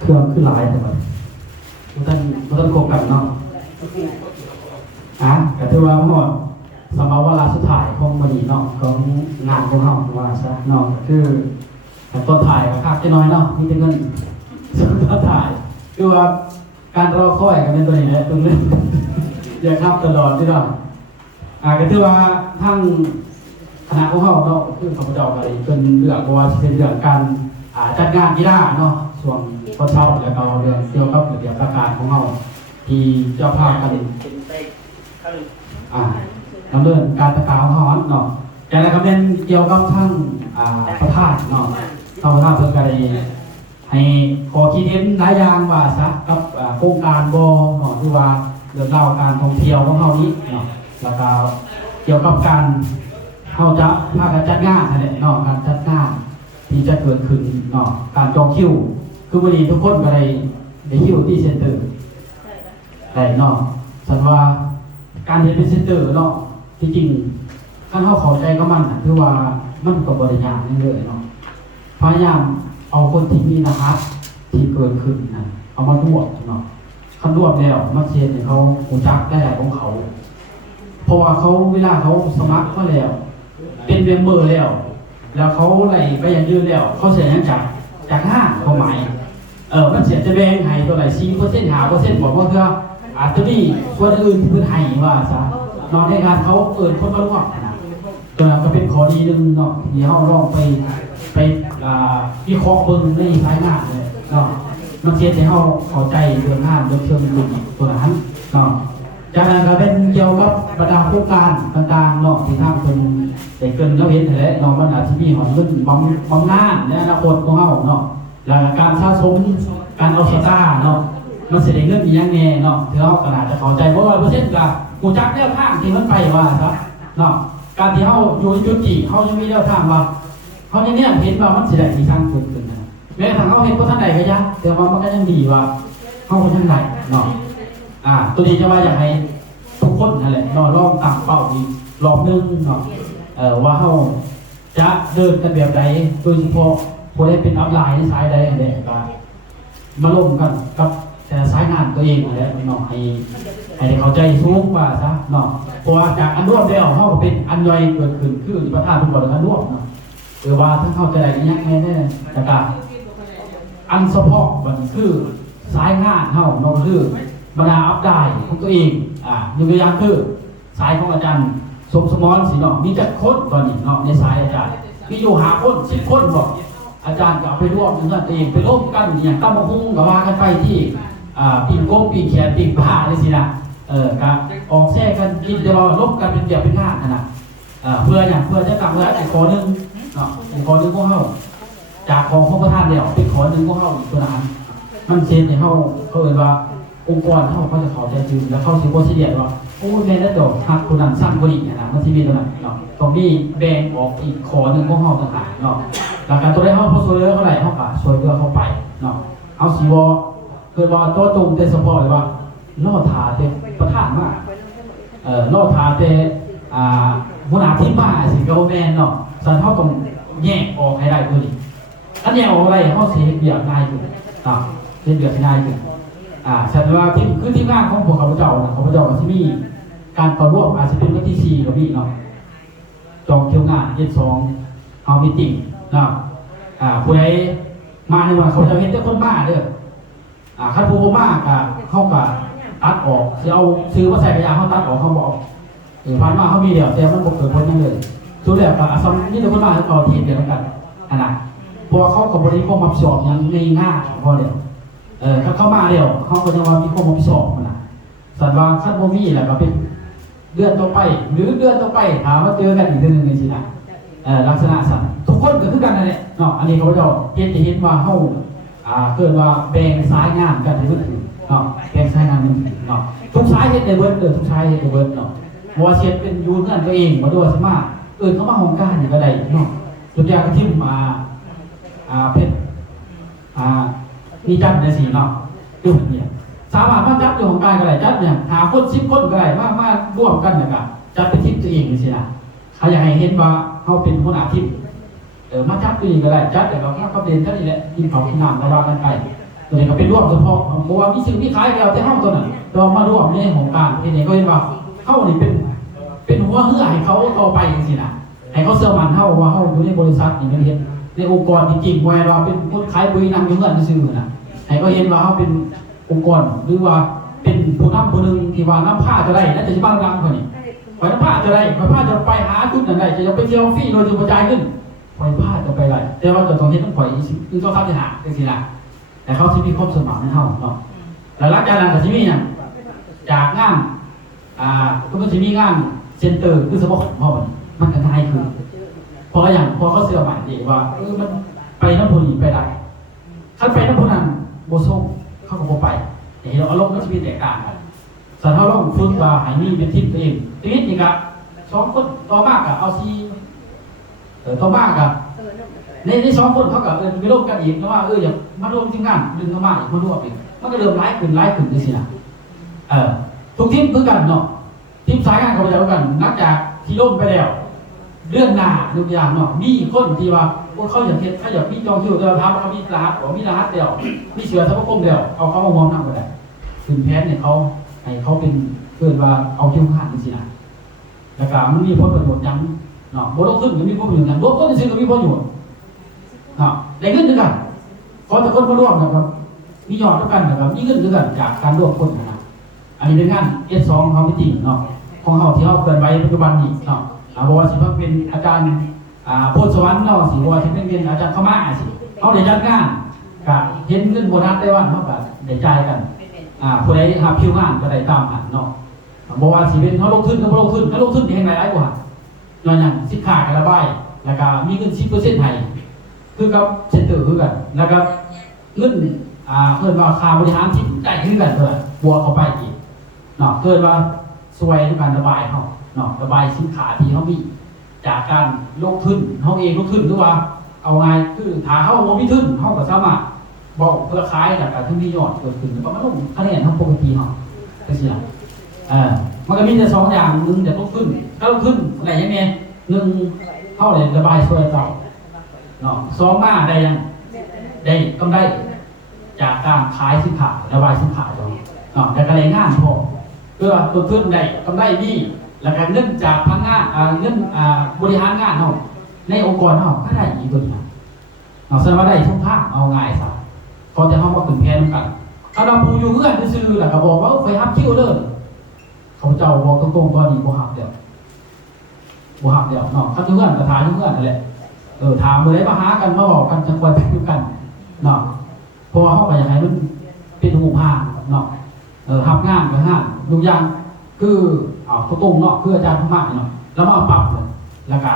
เครื่องขึ้นหลายแต่แบบมันโกกันเนาะก็ถือว่าหมดสำหรับเวลาสุดท้ายของวันนี้เนาะของงานของเราว่าซะเนาะคือต้นถ่ายก็คาดจะน้อยเนาะนี่เป็นเงินส่วนต้นถ่ายคือว่าการรอคอยกันเป็นตัวนี้แหละตรงนี้อย่าข้ามตลอดที่เราก็ถือว่าทั้งคณะของเราเนาะคือข้าพเจ้าอะไรเป็นเรื่องเพราะว่าเป็นเรื่องการจัดงานกีฬาเนาะส่วนข้อเช่าแล้วก็เรื่องเกี่ยวกับระเบียบประการของเราที่เจ้าภาพกันดำเนินการประกาศของเขาเนาะแต่ละก็เป็นเกี่ยวกับทั้งประธานเนาะท่านประธานเพิ่งก็ได้ให้ขอคิดเห็นหลายอย่างว่าซะกับโครงการบ่เนาะที่ว่าเรื่องราวการท่องเที่ยวของเขานี้เนาะแล้วก็เกี่ยวกับการเขาจะพากันจัดงานอะไรเนาะการจัดงานที่จะเกิดขึ้นเนาะการจองคิวคือวันนี้ทุกคนก็ได้คิวที่เซ็นเตอร์ได้เนาะสันว่าการเรียนเป็นเซ็นเตอร์เนาะที่จริงการเข้าใจก็มันคือว่ามันกับบริญญาณเรื่อยๆเนาะพยายามเอาคนที่มีรหัสที่เกิดขึ้นนะเอามารวบเนาะคันรวบแล้วมาเซ็นเขาหูจักได้หลายของเขาเพราะว่าเขาเวลาเขาสมัครมาแล้วเป็นเมมเบอร์แล้วเขาไหลไปอย่างยืนแล้วเขาเสียยังจากห้างความหมายมันเสียจะแบ่งให้ตัวไหน4%5%บอกว่าเพื่ออาจจะมีส่วนอื่นที่เพื่อให้ว่าซะนอนในงานเขาคนมาร่วมนะตัวนั้นก็เป็นข้อดีหนึ่งเนาะที่เขาลองไปวิเคราะห์เบิ่งในสายงานเลยเนาะมันเสียให้เขาเข้าใจเรื่องงานเรื่องเชิงลุกตัวนั้นเนาะจากนั้นก็เป็นเกี่ยวกับบรรดาโครงการต่างๆเนาะที่ทางคนได้เกินเราเห็นแหละเนาะบรรดาที่มีหอนเงินบำนาญในอนาคตของเขาเนาะแล้วการสะสมการเอาสตาร์เนาะมันเสียเงินอีกอย่างแน่เนาะที่เขาขนาดจะเข้าใจเพราะว่าเช่นกับกูจักแนวทางที่มันไปว่าครับเนาะการที่เขาอยู่จุดจีเขายังมีแนวทางว่าเขาเนี่ยเห็นว่ามันเสียที่สร้างเกิดขึ้นนะแม้ทางเขาเห็นว่าท่านใดก็ยังแต่ว่ามันก็ยังดีว่าเขาเป็นท่านใดเนาะตัวนี้จะว่าอยากให้ทุกคนนั่นแหละเนาะลองตั้งเป้าอีกรอบนึงเนาะว่าเขาจะเดินกันแบบใดโดยเฉพาะผู้ใดเป็นอัพไลน์ในสายใดอะไรก็มาลงกันกับแต่สายงานตัวเองแล้วเนาะให้เข้าใจสูงกว่าซะเนาะเพราะว่าจากอันร่วมแล้วเขาเป็นอันย่อยเกิดขึ้นคือประธานทุกคนอันร่วมเนาะหรือว่าถ้าเข้าใจอะไรอย่างเงี้ยแน่ๆแต่ก็อันเฉพาะมันคือสายงานเขาเนาะคือบรรดาอัพได้ของตัวเองยกตัวอย่างคือสายของอาจารย์สมสมรศรีเนาะมีจัดคนตอนนี้เนาะในสายอาจารย์มีอยู่หาคน10 คนบอกอาจารย์ก็เอาไปร่วมถึงกันเองไปร่วมกันอย่างตั้มหุ้งกับว่ากันไปที่ปีนก้มปีนแขนปีนผ้าเลยสินะก็ออกแท้กันกินเดี๋ยวเราลบกันเป็นเดี่ยวเป็นงานนะเพื่อจะกลับมาอีกข้อนึงเนาะอีกข้อนึงก็เข้าจากของประธานเดียวเป็นข้อนึงก็เข้าอีกตัวนั้นมันเซนในเข้าเขาเรียกว่าองค์กรเขาจะขอใจจริงแล้วเข้าสิบโพสิเดียว่าโอ้แม่แล้วดอกหักคนนั้นสร้างคนอีกนะมันที่มีตัวนั้นเนาะตรงนี้แบ่งออกอีกข้อนึงก็เข้าต่างหากเนาะหลักการตัวได้เข้าพอช่วยเหลือเท่าไหร่เข้าป่าช่วยเหลือเข้าไปเนาะเอาสีวอเคยว่าตัวตรงเตสปอร์ตเลยว่าล่อถาเตประธานมากล่อถาเตหัวหน้าทีมมาสิโกแมนเนาะสันเท่าตรงแยกออกให้ได้ตัวนี้อันแยกออกอะไรเขาเสียเบียดง่ายขึ้นเนาะเสียเบียดง่ายขึ้นฉันว่าทีมงานของพวกเขาพเจ้านะเขาพเจ้าที่มีการประรวบอาจจะเป็นวันที่4กับพี่เนาะจองคิวงาน22เอามีติ่งเนาะผู้ใดมาในวันเขาจะเห็นแต่คนบ้าเด้อคันผู้มากเข้ากับตัดออกเอาซื้อมาใส่กระยาเขาตัดออกเขาบอกผ่านมาเขามีเดียวแต่มันบกเกิดผลยังเลยสุดแล้วกับอาสมนี่ตัวคนบ้าเขาต่อทีมเดียวกันนะพอเขากับบริโภคมาสอบยังง่ายพอเดียวถ้าเข้ามาเดียวเขาก็จะว่ามีข้อมูลสอบนะสันวางขั้นโมมี่แหละก็เป็นเดือนต่อไปหรือเดือนต่อไปถามว่าเจอกันอีกเดือนหนึ่งสินะลักษณะสันทุกคนก็คือกันนั่นแหละเนาะอันนี้เขาจะเห็นว่าเขาเกิดว่าแบ่งสายงานกันให้มันถึงเนาะแบ่งสายงานมันถึงเนาะทุกสายเห็นในเบิร์ดทุกสายเห็นในเบิร์ดเนาะว่าเชียนเป็นยูนกันตัวเองมาด้วยสมาเขามาห้องการอย่างก็ได้เนาะตัวอย่างก็ที่มาเพชรมีจัดในสีเนาะดูเนี่ยสามารถมาจัดอยู่ของกายก็ได้จัดเนี่ยหาคน10 คนก็ได้มาร่วมกันนะครับจัดเป็นทีมตัวเองนี่สินะเขาอยากให้เห็นว่าเขาเป็นคนอาชีพมาจัดตัวเองก็ได้จัดแต่เราเขาเรียนเท่านี้แหละกินของกินน้ำระบายกันไป ตัวนี้ก็เป็นร่วมเฉพาะเพราะว่ามีสิ่งที่คล้ายกันแต่เฮาตัวนั้นเรามาร่วมในของการที่นี่ก็เห็นว่าเฮานี่เป็นหัวเหือให้เขาต่อไปจังซี่นะให้เขาเชื่อมั่นเฮาว่าเฮาอยู่ในบริษัทนี่เฮ็ดในองค์กรจริงๆว่าเราเป็นคนขายปุ๋ยนำอยู่เงินซื่อๆน่ะให้เขาเห็นว่าเฮาเป็นองค์กรหรือว่าเป็นผู้นำผู้นึงที่ว่าน้ำผ้าจะได้และจะสิบ้างดังกว่านี้ไปน้ำผ้าจะได้ไปผ้าจะไปหาจุดนั้นได้จะไปเที่ยวฟรีโดยที่บ่จ่ายเงินไปผ้าจะไปได้แต่ว่าจะต้องเฮ็ดต้องปล่อยอีกคือต้องทำสิหาจังซี่น่ะแต่เขาสิมีความสมัครในเฮาเนาะแล้วหลังจากนั้นก็สิมีหยังจากงานก็มันสิมีงานเซ็นเตอร์คือสมองของเฮามันก็ง่ายขึ้นพอเขาเชื่อมั่นดีว่ามันไปน้ำพุนี่ไปได้คันไปน้ำพุนั้นบ่ส่งเขาก็บ่ไปแต่เราอารมณ์มันสิมีแตกต่างกันสันเฮาลองฝึกว่าให้มีเป็นทีมตัวเองทีนี้นี่ก็2คนต่อมากก็เอา4ต่อมากก็ใน2คนเขาก็มีร่วมกันอีกนะว่าอยากมาร่วมทีมงานดึงเข้ามาอีกมาร่วมอีกมันก็เริ่มหลายขึ้นจังซี่นะทุกทีมคือกันเนาะทีมสายงานก็เหมือนกันนักจากที่ล่มไปแล้วเรื่องหน้าทุกอย่างเนาะมีคนที่ว่าเขาอยากเฮ็ดเขาอยากมีจองคิวแต่ทำเขามีรหัสมีรหัสเดียวมีเสือสมคมเดียวเอาเขามามองนำก็ได้ถึงแพ้เนี่ยเขาให้เขาเป็นเกิดว่าเอาคิวขาดจังซี่นะแล้วก็มันมีผลประโยชน์ยังเนาะบ่ลงทุนก็มีผลประโยชน์ยังลงทุนซื่อก็มีผลประโยชน์เนาะได้เงินด้วยกันขอแต่คนมาร่วมนะครับมียอดด้วยกันนะครับมีเงินด้วยกันจากการร่วมคนนะอันนี้เป็นงาน S2 เฮาจริงเนาะของเฮาที่เฮาเกิดไว้ปัจจุบันนี้เนาะบ่ว่าสิเป็นอาจารย์โพธิสวรรค์เนาะสิว่าสิเป็นอาจารย์เข้ามาสิเฮาได้จัดงานก็เห็นเงินโบนัสได้วันเฮาก็ได้จ่ายกันผู้ใดรับคิวงานก็ได้ตามหันเนาะบ่ว่าสิเป็นเฮาลงทุนก็บ่ลงทุนถ้าลงทุนแห่งหลายกว่าย้อนหยังสินค้าก็ระบายแล้วก็มีเงิน 10% ให้คือกับเซ็นเตอร์คือกันแล้วก็เงินเพิ่นว่าค่าบริหารที่ได้คือกันเด้อบวกเข้าไปอีกเนาะเกิดว่าสวยในการระบายเฮาเนาะระบายสินค้าที่เฮามีจากการลงทุนเฮาเองลงทุนหรือว่าเอาไงคือถ้าเฮาบ่มีทุนเฮาก็สามารถบอกเพื่อขายแล้วก็ถึงมียอดเกิดขึ้นประมาณลงคะแนนเฮาปกติเฮาจังซี่ล่ะมันก็มีแต่2อย่างนึงจะลงทุนถ้าลงทุนอะไรอย่างเงี้ย1เฮาได้ระบายสวยต่อเนาะ2มาได้ยังได้กำไรจากการขายสินค้าระบายสินค้าตรงเนาะแล้วก็ได้งานพอเพื่อต้นทุนได้กำไรดีแล้วก็เงินจากพนักงานเงินบริหารงานเฮาในองค์กรเฮาก็ได้อีกตัวนึงเนาะแสดงว่าได้ทุกภาคเอาง่ายซะพอจะเฮามาขึ้นแพนนำกันถ้าเราผู้อยู่เฮือนซื่อๆแล้วก็บอกว่าไปรับคิวเด้อเขาเจ้าบอกตรงๆตอนนี้บ่รับเด้อเนาะถ้าอยู่เฮือนก็ถามอยู่เฮือนนั่นแหละถามมื้อใดมาหากันมาบอกกันจังว่าไปอยู่กันเนาะเพราะว่าเฮาก็อยากให้มันเป็นหูพานเนาะรับงานก็งานทุกอย่างคือตรงเนาะคืออาจารย์พม่าเนาะแล้วมาปรับเลยแล้วก็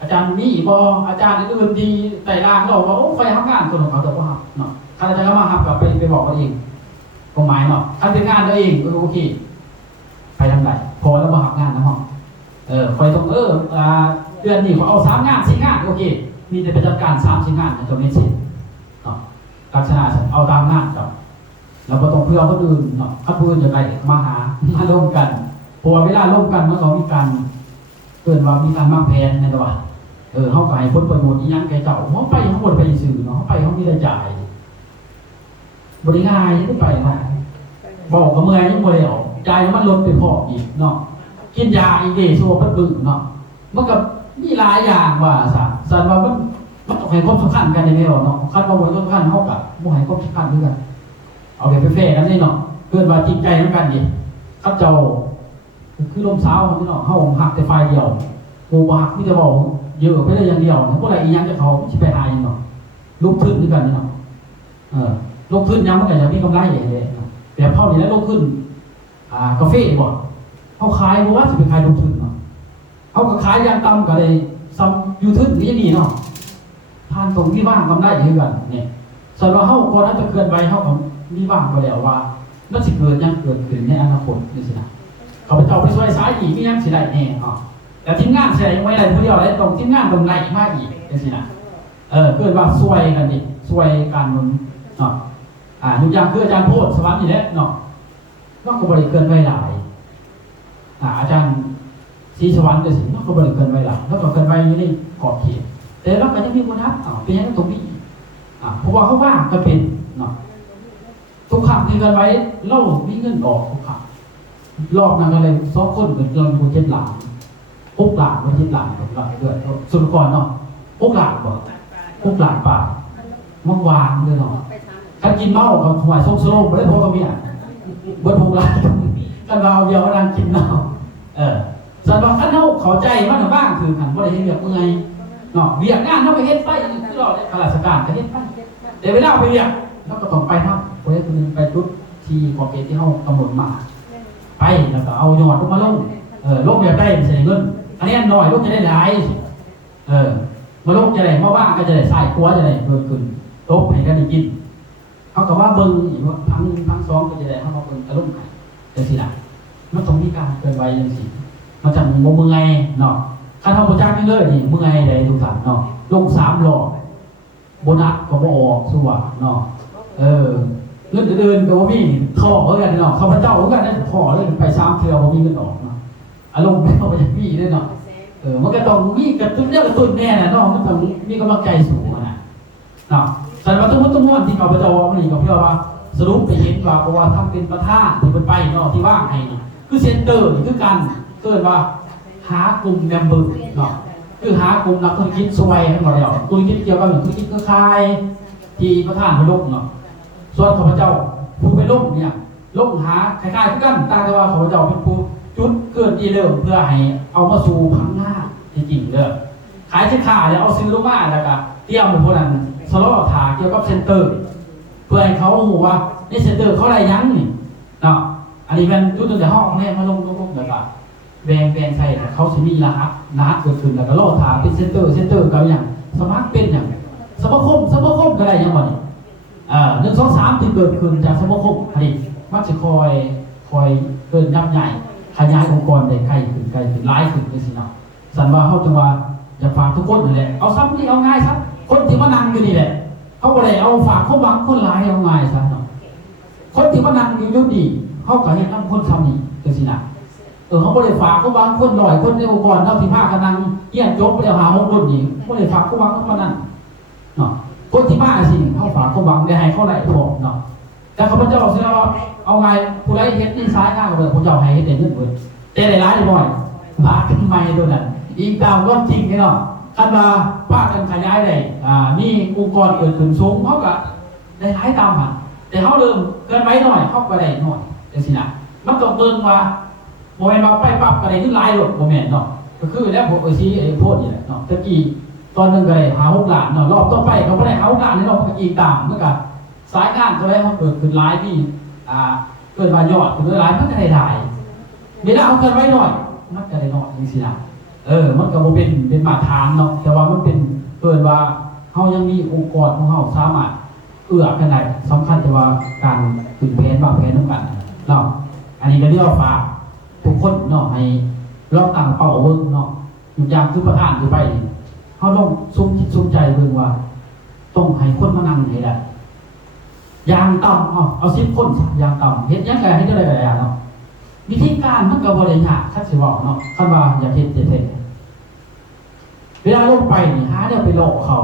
อาจารย์มีบ่อาจารย์อื่นๆที่ไต่ล่างเราว่าโอ้ใครรับงานตัวของเขาแต่ว่าเนาะถ้าอาจารย์ก็มารับก็ไปบอกเขาเองก็หมายเนาะถ้าเป็นงานตัวเองก็โอเคไปทำไรพอแล้วมารับงานนะฮะคอยต้องเดือนนี้เขาเอา3งาน4งานโอเคมีแต่ประจำการ3-4งานจะไม่เสร็จเนาะลักษณะเอาตามงานครับเราก็ต้องเพื่อคนอื่นเนาะถ้าผู้อื่นจะไปมาหาร่วมกันพอเวลาร่วมกันมันก็มีการเกิดว่ามีการวางแผนในตัวเฮาก็ให้ผลประโยชน์อีหยังแก่เจ้าเฮาไปเฮาบ่ได้ไปซื่อเนาะเฮาไปเฮามีรายจ่ายบ่ได้ง่ายที่ไปเนาะบอกกับเมื่อยยังบ่ได้ออกจ่ายมันลดไปพออีกเนาะกินยาอีกเด้ซัวเพิ่นบึ้งเนาะมันก็มีหลายอย่างว่าซั่นว่ามันต้องให้ความสำคัญกันในแนวเนาะคันบ่ให้ความสำคัญเฮาก็บ่ให้ความสำคัญคือกันเอาไปแฟร์กันนี่เนาะเกิดว่าจริงใจนำกันดิครับเจ้าคือลมสาวนี่เนาะเฮาหักแต่ฝ่ายเดียวกูบ่หักมีแต่เว้าเยอะไปได้อย่างเดียวบ่ได้อีหยังจะเขาสิไปหาหยังเนาะลงทุนด้วยกันนี่เนาะลงทุนยังมันก็จะมีกำไรอย่างเด้แต่เฮานี่แล้วลงทุนกาแฟบ่เฮาขายบ่ว่าสิไปขายลงทุนเนาะเฮาก็ขายอย่างต่ำก็ได้ซ้ำอยู่ทุนนี่อย่างนี้เนาะทานตรงมีบ้างกำไรคือกันนี่สำหรับเฮาก่อนนั้นจะเคลื่อนไหวเฮาก็มีบ้างบ่แล้วว่ามันสิเกิดยังเกิดขึ้นในอนาคตนี่สินะเขาไปเจ้าไปช่วยสายอีกมียังสิได้แน่แต่ทีมงานสิได้ยังไม่ได้ผู้เดียวได้ต้องทีมงานตรงไหนมาอีกจังซี่นะเกิดว่าช่วยกันนี่ช่วยกันมันเนาะทุกอย่างคืออาจารย์โพธิ์สวรรค์นี่แหละเนาะมันก็บ่ได้เกินไว้หลายอาจารย์ศรีสวรรค์จังซี่มันก็บ่ได้เกินไว้หลายแล้วก็เกินไว้อยู่ในขอบเขตแต่เราก็ยังมีโบนัสเป็นยังตรงนี้เพราะว่าเขาว่างก็เป็นเนาะ ทุกครั้งที่กันไว้เล่ามีเงินออกทุกครั้งรอบนั้นก็เลย2 คนเกิดเงินกู7 หลัง6 หลังไม่7 หลังเกิดสุดก่อนเนาะ6 หลังบ่6 หลังป่ามังวางเลยเนาะถ้ากินเมากับถวายส่งสโลมไม่ได้พอกับเมียเบิด6 หลังกันเราเดียวกันกินเนาะส่วนบางท่านเขาใจมันบ้างคือหันว่าได้เห็นแบบเมื่อยเนาะเวียกงานเขาไปเฮ็ดไปตลอดข้าราชการก็เฮ็ดไปแต่เวลาไปเวียกเราก็ต้องไปทำคนใดคนหนึ่งไปจุดที่ขอบเขตที่เขากำหนดมาไปแล้วก็เอายอดลงมาลงลงแบบได้เสียเงินอันนี้หน่อยลงจะได้หลายมาลงจะได้มาว่างก็จะได้ใส่ครัวจะได้เพิ่มขึ้นตบให้กันได้กินเขาก็ว่าเบิ้งอย่างว่าพัง2ก็จะได้เขามาเบิ้งอารมณ์ให้แต่สิล่ะมันต้องมีการเกินไว้ยังสิมันจะโมเมื่อยเนาะถ้าทำโปรเจกต์นี่เลยนี่เมื่อยใดทุกท่านเนาะลง3 รอบโบนัสก็บ่ออกสว่างเนาะเงินเดินก็บ่มีท่อเหมือนกันเนาะข้าพเจ้าเหมือนกันได้ท่อเลยไป3 เทื่อบ่มีเงินออกเนาะอารมณ์เข้าไปจากพี่ด้วยเนาะมันก็ต้องมีกระตุ้นเยอะกระตุ้นแน่น่ะเนาะมันต้องมีกำลังใจสูงนะเนาะแต่ว่าทุกวันที่ข้าพเจ้ามันนี่ก็เพื่อว่าสรุปไปเห็นว่าเพราะว่าทำเป็นประธานที่เป็นไปเนาะที่ว่างให้นี่คือเซ็นเตอร์นี่คือการเกิดว่าหากลุ่มแมมเบอร์เนาะคือหากลุ่มนักธุรกิจสวยให้หมดแล้วธุรกิจเกี่ยวกับธุรกิจเครือข่ายที่ประธานไปลงเนาะส่วนข้าพเจ้าผู้ไปลงเนี่ยลงหาคล้ายๆกันตามที่ว่าข้าพเจ้าเป็นผู้จุดเกิดที่เริ่มเพื่อให้เอามาสู่พังหน้าจริงๆเด้อขายสินค้าแล้วเอาซื้อลงมาแล้วก็เตรียมพวกนั้นสโลว์ถาเกี่ยวกับเซ็นเตอร์เพื่อให้เขารู้ว่าในเซ็นเตอร์เขาอะไรยังนี่เนาะอันนี้เป็นจุดตั้งแต่ห้องแรกมาลงแล้วก็แบ่งใส่เขาจะมีรหัสเกิดขึ้นแล้วก็ล่อถาเป็นเซ็นเตอร์ก็อย่างสมาร์ทเป็นอย่างสมาคมก็ได้ยังบ่นี่1 2 3ที่เกิดขึ้นจากสมาคมอันนี้มันจะคอยเกิดยับใหญ่ขยายองค์กรได้ใกล้ขึ้นหลายขึ้นจังซี่เนาะสันว่าเฮาจังว่าจะฝากทุกคนนั่นแหละเอาซ้ำนี่เอาง่ายซัคนที่มานั่งอยู่นี่แหละเขาบ่ได้เอาฝากคนบางคนหลายเอาง่ายซะเนาะคนที่มานั่งอยู่ยุดนี่เฮาก็เฮ็ดนำคนซ้ำนี่จังซี่น่ะเขาบ่ได้ฝากคนบางคน100 คนในองค์กรเท่าที่พากันนั่งเรียนจบแล้วหา6 คนนี่บ่ได้ฝากคนบางคนนั้นเนาะคนที่มาสิเฮาฝากคนบางได้ให้เขาได้พอเนาะแต่ข้าพเจ้าสิว่าเอาไงผู้ใดเฮ็ดนี่ซ้ายข้างก็เบิดผู้เจ้าให้เฮ็ดได้เงินเบิดแต่หลายๆบ่อยฝากกันใหม่ตัวนั้นอีกตามความจริงเนาะคันว่าพากันขยายได้มีองค์กรเกิดขึ้นสูงเฮาก็ได้หลายตามหันแต่เฮาเริ่มเกินไว้หน่อยเฮาก็ได้น้อยจังซี่น่ะมันต้องเบิ่งว่าบ่แม่นว่าไปปั๊บก็ได้ขึ้นหลายรถบ่แม่นเนาะก็คือแล้วพวกสิโพดนี่แหละเนาะตะกี้ตอนนึงก็ได้หา6 ล้านเนาะรอบต่อไปก็บ่ได้หา6 ล้านนี่เนาะก็อีกตามมันก็สายงานตัวใดมันเกิดขึ้นหลายที่เกิดว่ายอดขึ้นหลายมันก็ได้หลายเวลาเอาเกินไว้หน่อยมันก็ได้น้อยจังซี่น่ะมันก็บ่เป็นมาตรฐานเนาะแต่ว่ามันเป็นเกิดว่าเฮายังมีองค์กรของเฮาสามารถเอื้อกันได้สำคัญแต่ว่าการถึงแผนวางแผนนำกันเนาะอันนี้ก็เรียกว่าฝากทุกคนเนาะให้ลองตั้งเป้าเบิ่งเนาะอย่างคือประธานคือไปเฮาต้องซุ่มคิดซุ่มใจเบิ่งว่าต้องให้คนมานั่งให้ได้อย่างต่ำเอา10 คนอย่างต่ำเฮ็ดยังไงให้ได้หลายๆเนาะวิธีการมันก็บ่ได้ยากคันสิบอกเนาะคันว่าอยากเฮ็ดเท่ๆเวลาลงไปนี่หาแนวไปหลอกเขา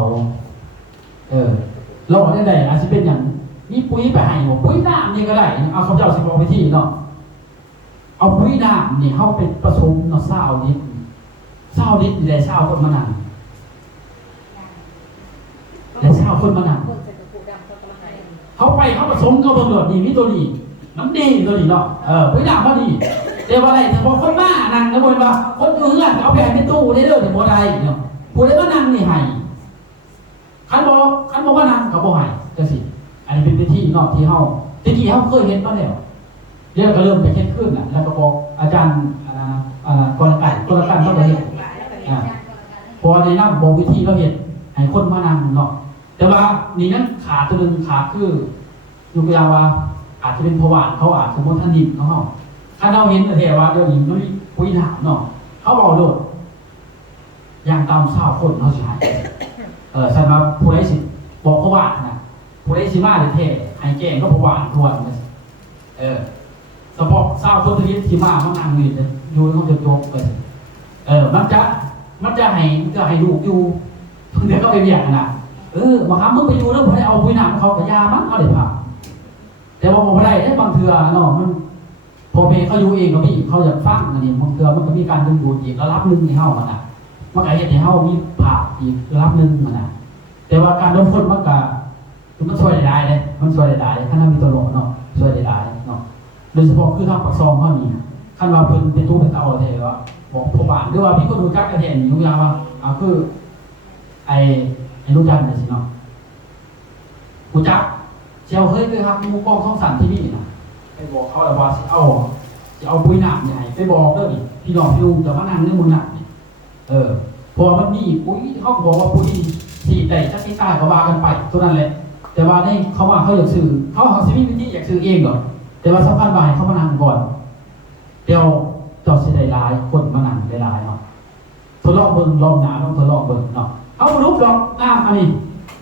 หลอกได้อาจสิเป็นหยังมีปุ๋ยไปให้บ่ปุ๋ยน้ำนี่ก็ได้เอาเขาเจ้าสิบอกวิธีเนาะเอาปุ๋ยน้ำนี่เฮาไปผสมเนาะ20 ลิตรนี่ได้20 คนมานั่งได้20 คนมานั่งเขาไปเขาผสมกับเบิ่งโดดนี่มีตัวนี้น้ำดีตัวนี้เนาะปุ๋ยน้ำพอดีแต่ว่าอะไรแต่พอคนมานั่งแล้วบ่ว่าคนอื่นเอาแผ่นในตู้ได้เด้อแต่บ่ได้เนาะผู้ใดมานั่งนี่ให้คันบ่ว่านั่งก็บ่ให้จังซี่อันนี้เป็นวิธีเนาะที่เฮาตะกี้เฮาเคยเฮ็ดมาแล้วเดี๋ยวก็เริ่มไปเฮ็ดขึ้นน่ะแล้วก็บอกอาจารย์กรกันเขาก็เฮ็ดพอในนำบอกวิธีเราเฮ็ดให้คนมานั่งเนาะแต่ว่านี่นั้นขาตัวนึงขาคือยกตัวอย่างว่าอาจจะเป็นผวานเขาอาจสมมุติท่านดินเขาถ้าเราเห็นแต่ว่าเดี๋ยวนี้มันมีปุ๋ยน้ำเนาะเขาบอกโดดอย่างตาม20 คนเขาสิหายสันว่าผู้ใดสิบอกผวานนะผู้ใดสิมาแท้ๆให้แกงก็ผวานทวนเฉพาะ20 คนที่มาเขานั่งนี่อยู่เขาจะจบมันจะให้ลูกอยู่เดี๋ยวก็ไปเรียกนะบางครั้งมึงไปอยู่แล้วพอได้เอาปุ๋ยน้ำเขากระยามันเขาได้ผ่า แต่ว่าบ่ได้เนี่ยบางเทื่อเนาะมันพอแม่เขาอยู่เองก็มีเขาอยากฟังอันนี้บางเทื่อมันก็มีการดึงดูดอีกระดับนึงให้เฮามันน่ะมันก็เฮ็ดให้เฮามีภาพอีกระดับนึงมันน่ะแต่ว่าการลงทุนมันก็มันช่วยได้เด้มันช่วยได้คันมีตัวโลเนาะช่วยได้เนาะโดยเฉพาะคือทางปากซองเฮานี่คันว่าเพิ่นเป็นตู้เป็นเตาแท้ว่าบอกพ่อบ้านหรือว่ามีคนรู้จักกันแท้นี่อยู่อย่างว่าคือไอ้รู้จักนี่สิเนาะรู้จักเจ้าเคยไปครับหมู่กองท้องสันที่นี่นะไปบอกเขาแล้วว่าสิเอาปุ๋ยหนามใหญ่ไปบอกเด้อนี่พี่น้องพี่ลุงจะมานั่งในมือหนักนี่พอมันมีปุ๋ยเขาบอกว่าปุ๋ยสีใดชักที่ใต้เขาว่ากันไปตัวนั้นแหละแต่ว่าในเขาว่าเขาอยากซื้อเขาสิมีวิธีอยากซื้อเองก่อนแต่ว่าสำคัญบ่ายเขามานั่งก่อนเดี๋ยวเจ้าสิได้หลายคนมานั่งได้หลายเนาะทดลองเบิ่งลองน้ำต้องทดลองเบิ่งเนาะเอารูปลองน้ำอันนี้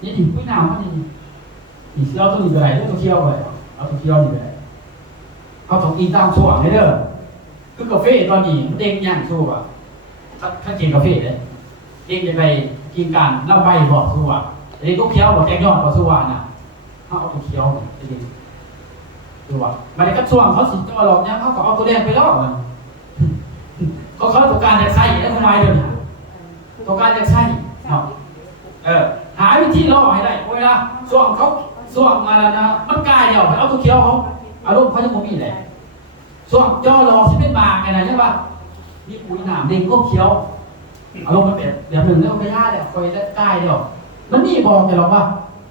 นี่ถึงปุ๋ยน้ำอันนี้นี่เราต้องมีอะไรต้องเคี่ยวเลยเอาต้องเคี่ยวนี่เลยเขาต้องกินตามช่วงเลยเด้อคือกาแฟตอนนี้มันเด้งย่างสู้อ่ะถ้ากินกาแฟเลยเด้งยังไงกินการลำใบบ่สู้อ่ะเด้งก็เคี้ยวบ่แกงยอดบ่สู้อ่ะน่ะเขาเอาตัวเคี้ยวนี่จะดีสู้อ่ะมาในกระช่วงเขาสิจะมาหลอกเนี่ยเขาก็เอาตัวแดงไปล่อมันเขาตัวการจะใส่แล้วทำไมเดี๋ยวนี้ตัวการจะใส่เนาะหาวิธีล่อให้ได้เวลาช่วงเขาช่วงอะไรนะมันกลายเดียวไปเอาตัวเคี้ยวเขาอารมณ์เขาจะบ่มีแหละช่วงจ่อรอที่เป็นบากไงนะใช่ป่ะมีปุ๋ยหนามเด้งก็เคี้ยวอารมณ์มันเป็นเดี๋ยวหนึ่งแล้วก็ย่าเดี๋ยวคอยใกล้เดียวมันนี่บอกแต่เราว่า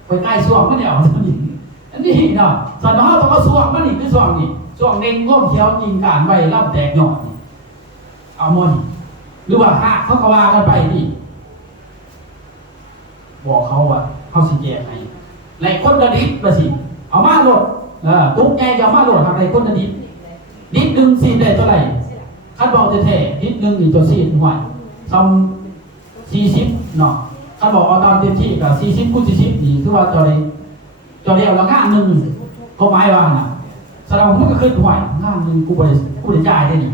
คอยใกล้ช่วงมันเดียวอันนี้เนาะส่วนน้องต้องเอาช่วงมันนี่คือช่วงนี่ช่วงเด้งก็เคี้ยวกินการใบล่ำแตกหน่อยเอาหมดหรือว่าหักเขาก็ว่ากันไปนี่บอกเขาว่าเขาสิแยกให้ในคนละนิดละสิเอามาโหลดตุ๊กใหญ่จะมาโหลดทำอะไรคนละนิดนึงซีได้เท่าไหร่คันบอกแท้ๆนิดนึงนี่ตัวซีห่วยทำ40เนาะคันบอกเอาตามเต็มที่กับ40คูณ40นี่คือว่าตัวเดียวละงานนึงเขาหมายว่าน่ะแสดงว่ามันก็ขึ้นห่วยงานนึงกูได้จ่ายได้นี่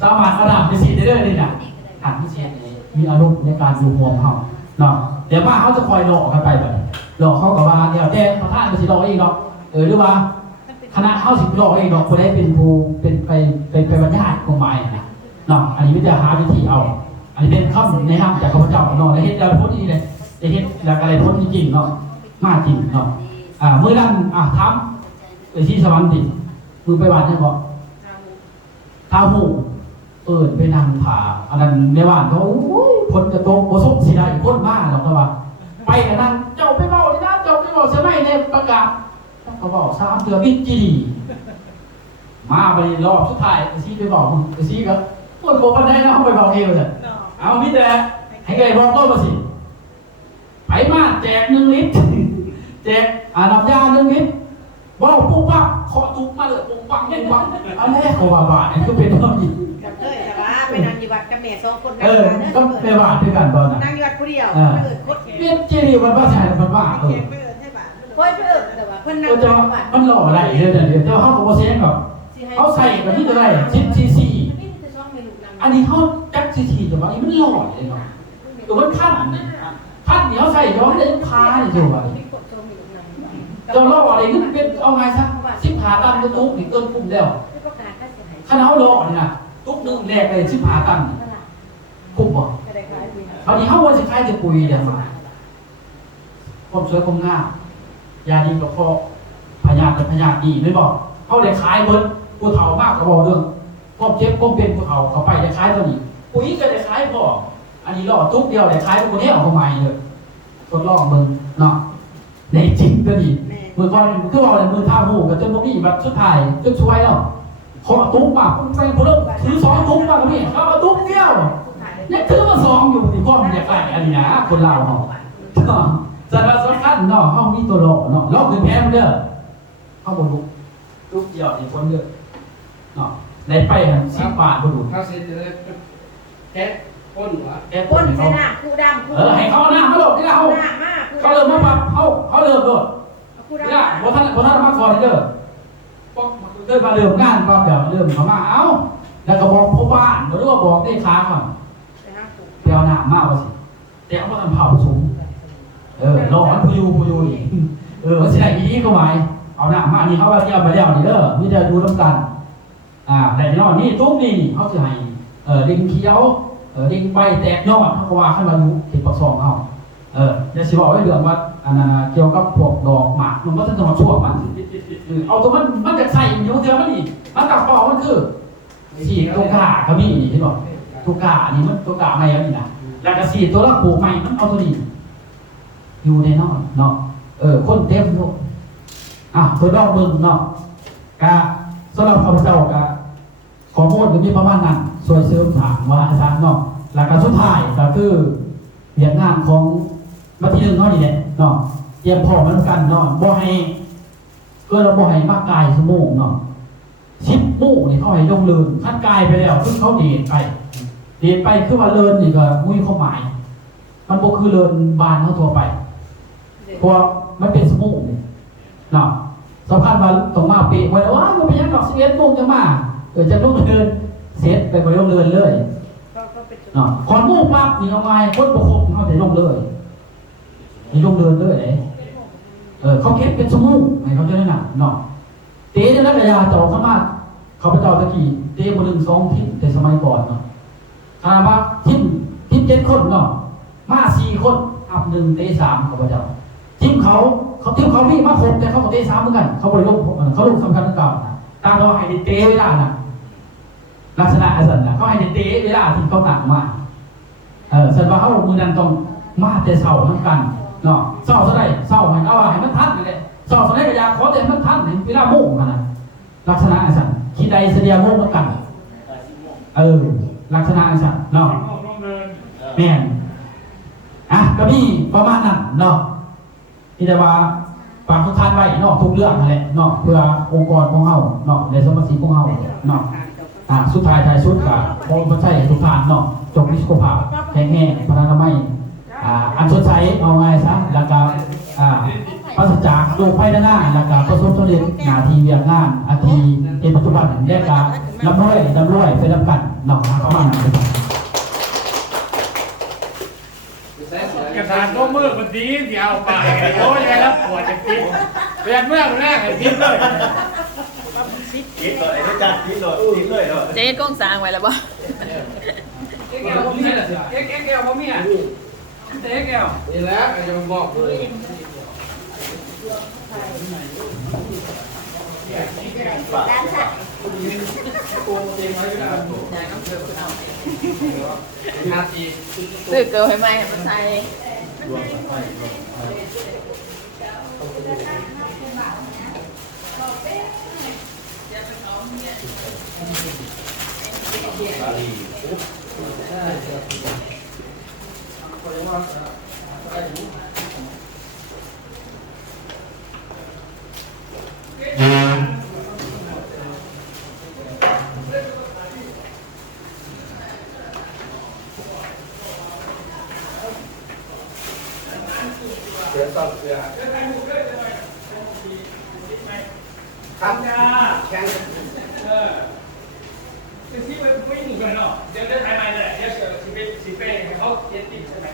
สามารถระดับไปซีได้เลยนี่น่ะหันที่ซีมีอารมณ์ในการดูมวงเขาเนาะเดี๋ยวว่าเขาจะคอยหลอกกันไปแบบหลอกเขากับว่าเดี๋ยวแต่ประธานเป็นสิหลอกเองเนาะหรือว่าคณะเข้าสิหลอกเองเนาะคนได้เป็นผู้เป็นบรรยายกฎหมายนะเนาะอันนี้ไม่จะหาวิธีเอาอันนี้เป็นคำในห้างจากข้าพเจ้าเนาะในเหตุการณ์พ้นที่นี่เลยในเหตุการณ์พ้นจริงเนาะมาจริงเนาะเมื่อนั้นทำไปที่สวรรค์ดิมือไปบ้านเนี่ยบอกท้าหูไปนั่งผ่าอันนั้นในบ้านเขาพ้นกระโตกโบสุสีได้พ้นมากหรอกครับว่าไปกันนั่งเจ้าไปเบาเลยนะเจ้าไปเบาเสียไม่ในประกาศเขาบอก3 เดือนบินจีมาไปรอบสุดท้ายซีไปบอกซีก็ปวดโผล่ได้นะเขาไปบอกเอวเลยเอามิแต่ให้ไงบอกต้นมาสิไปมาแจก1 ลิตรแจกน้ำยา1 ลิตรว่าปุ๊บปั๊บขอตุกมาเลยปุ๊บปั๊บอันนี้เขาว่าบาทนี่ก็เป็นเท่านี้กับเธอแต่ว่าไปนั่งอยู่วัดกับแม่2 คนก็ไปบาทด้วยกันตอนนั้นนั่งอยู่วัดผู้เดียวเรียนจีรีวันว่าใช่มันบ้าค่อยไปแต่ว่าเพิ่นนั่งอยู่วัดมันหล่ออะไรเดี๋ยวเขาก็บ่เสียงแบบเขาใส่แบบนี้จะได้10 cc อันนี้เขาจัก cc แต่ว่าอันนี้มันหล่อเลยเนาะตัวมันพันนี่เขาใส่ย้อนได้พาเนี่ยถูกป่ะจะหล่ออะไรนี่มันเป็นเอาไงซะ15 ตันก็ตุ๊กนี่เกินคุ้มแล้วขนาดเขาหล่อนี่นะตุ๊กนึงแรกเลย15 ตันคุ้มป่ะตอนนี้เขาว่าจะขายแต่ปุ๋ยเดี๋ยวมาความสวยความงามยาดีกับพ่อพญาเป็นพญาดีไม่บอกเขาได้ขายเบิร์ดผู้เฒ่ามากกระบอกเรื่องความเจ็บความเป็นผู้เฒ่าเขาไปได้ขายตัวนี้ปุ๋ยก็ได้ขายพ่ออันนี้หล่อทุกเดียวได้ขายตัวนี้ออกมาใหม่เลยทดลองมึงเนาะในจริงตัวนี้มือก่อนคือว่ามือท่าหูกับจนพวกนี้แบบสุดท้ายจนช่วยแล้วขอตุ้มปากไปพลถือ2 ตุ้มปากนี่เขาเอาตุ้มเดียวยังถือมา2อยู่ที่ข้อมันอยากได้อันนี้นะคนเราเนาะสารสำคัญเนาะเขามีตัวหลอกเนาะหลอกคือแพ้เด้อเขาบอกลูกเดียวนี่คนเด้อเนาะในไปหัน10 บาทบ่ดูเขาเซ็นเลยแค่ก้นหัวแก้ก้นใส่หน้าคู่ดำให้เขาหน้ามาโดดนี่เขาเริ่มมาปั๊บเขาเริ่มโดดนี่บ่ทันมาก่อนเด้อพวกเดินมาเริ่มงานปั๊บเดี๋ยวเริ่มเข้ามาเอ้าแล้วก็บอกพ่อบ้านบ่รู้ว่าบอกได้ค้าก่อนไปเอาหน้ามาว่าสิแต่เอามาทำเผาสูงรอมันพูยูอีกมันสิได้อีก็หมายเอาหน้ามา นนี้เขาว่าเที่ยวไปแล้วนี่เด้อมีแต่ดูน้ำกันแต่ยอดนี่ตุ้มนี่เขาจะให้ลิงเขียวลิงใบแตกยอดเขาก็ว่าขึ้นมาอยู่ที่ปากซองเขาจะสิบอกไว้เรื่องว่าอันนั้นเกี่ยวกับพวกดอกหมากมันก็จะมาช่วงมันเอาตัวมันจะใส่อยู่เดียวมันนี่มันกับปอมันคือสีตัวกาเขามีนี่ที่บอกตัวกานี่มันตัวกาไม่แล้วนี่นะแล้วก็สีตัวละปลูกใหม่มันเอาตัวนี้อยู่ในนอกเนาะคนเต็มโลกตัวดอกมึงเนาะกะสำหรับข้าพเจ้ากะขอพูดถึงมีประมาณนั้นช่วยเสริมถามว่าอาจารย์เนาะแล้วก็สุดท้ายก็คือเรียนงานของมาที่หนึ่งเนาะนี่แหละเนาะเตรียมพร้อมเหมือนกันเนาะบ่ให้เราบ่ให้มากกายชั่วโมงเนาะ10 โมงนี่เขาให้ลงเลินขั้นกายไปแล้วคือเขาเดียนไปคือว่าเลินนี่ก็มีความหมายมันบ่คือเลินบานเขาทั่วไปเพราะมันเป็นชั่วโมงเนาะสำคัญว่าต้องมาเปะไว้ว่ามันเป็นยังดอก11 โมงจะมาจะลงเลินเสร็จไปลงเลินเลยเนาะก่อนโมงปั๊บนี่เอาไงคนประคบเขาจะลงเลยนี่ลงเลินเลยเขาเก็บเป็นชั่วโมงให้เขาจะได้หนักเนาะเตะจะได้กระยาจ่อเข้ามาเขาไปจ่อตะกี้เตะคนหนึ่ง2 ทีมแต่สมัยก่อนเนาะคาราบาทีม7 คนเนาะมา4 คนอับ1 เตะ 3เขาไปจ่อทีมเขาวิ่งมา6แต่เขาเตะ 3เหมือนกันเขาไปลงเขาลงสำคัญต่างๆนะตามเราให้เตะเวลาน่ะลักษณะอะไรนะเขาให้เตะเวลาที่เขาหนักมาสันว่าเขามือนั้นต้องมาแต่เสาทั้งกันเนาะเสาเท่าไรเสาให้เอาให้มันทันเลยเสาเท่าไรก็อยากขอแต่มันทันให้เวลาโม่กันนะลักษณะอะไรคิดใดเสียโม่กันลักษณะอะไรเนาะแม่นก็มีประมาณนั้นเนาะที่จะว่าฝากทุกท่านไว้เนาะทุกเรื่องนั่นแหละเนาะเพื่อองค์กรของเฮาเนาะในสมาชิกของเฮาเนาะสุดท้ายท้ายสุดกับพอมาใช้ทุกท่านเนาะจงมีสุขภาพแข็งแรงพลังนามัยอันสดใสเอาไงซะแล้วก็ปราศจากโรคภัยด้านหน้าแล้วก็ประสบผลสำเร็จหน้าที่เวียงงานอาทีในปัจจุบันได้การร่ำรวยไปรับกันเนาะประมาณนั้น กระถางก็มือคนดีที่เอาไปโอ้ยแล้วปวดจะกินเปลี่ยนเมื่อคนแรกให้กินเลย คิดเลยไอ้จัดคิดเลยเนาะ เจ๊กล้องสร้างไว้แล้วบ่ เอ็กแอลผมมีอ่ะเอ็กแอลผมมีอ่ะเอ็กแอลนี่แหละจะมาบอกเลยนาที ซื้อเกลือให้ไหมมันใส่ เสือต้องเสือครับแข่งที่มันไม่หมุนกันเนาะเดี๋ยวได้ถ่ายใหม่เลยเดี๋ยวสิเป้ให้เขาเย็นติดใช่ไหม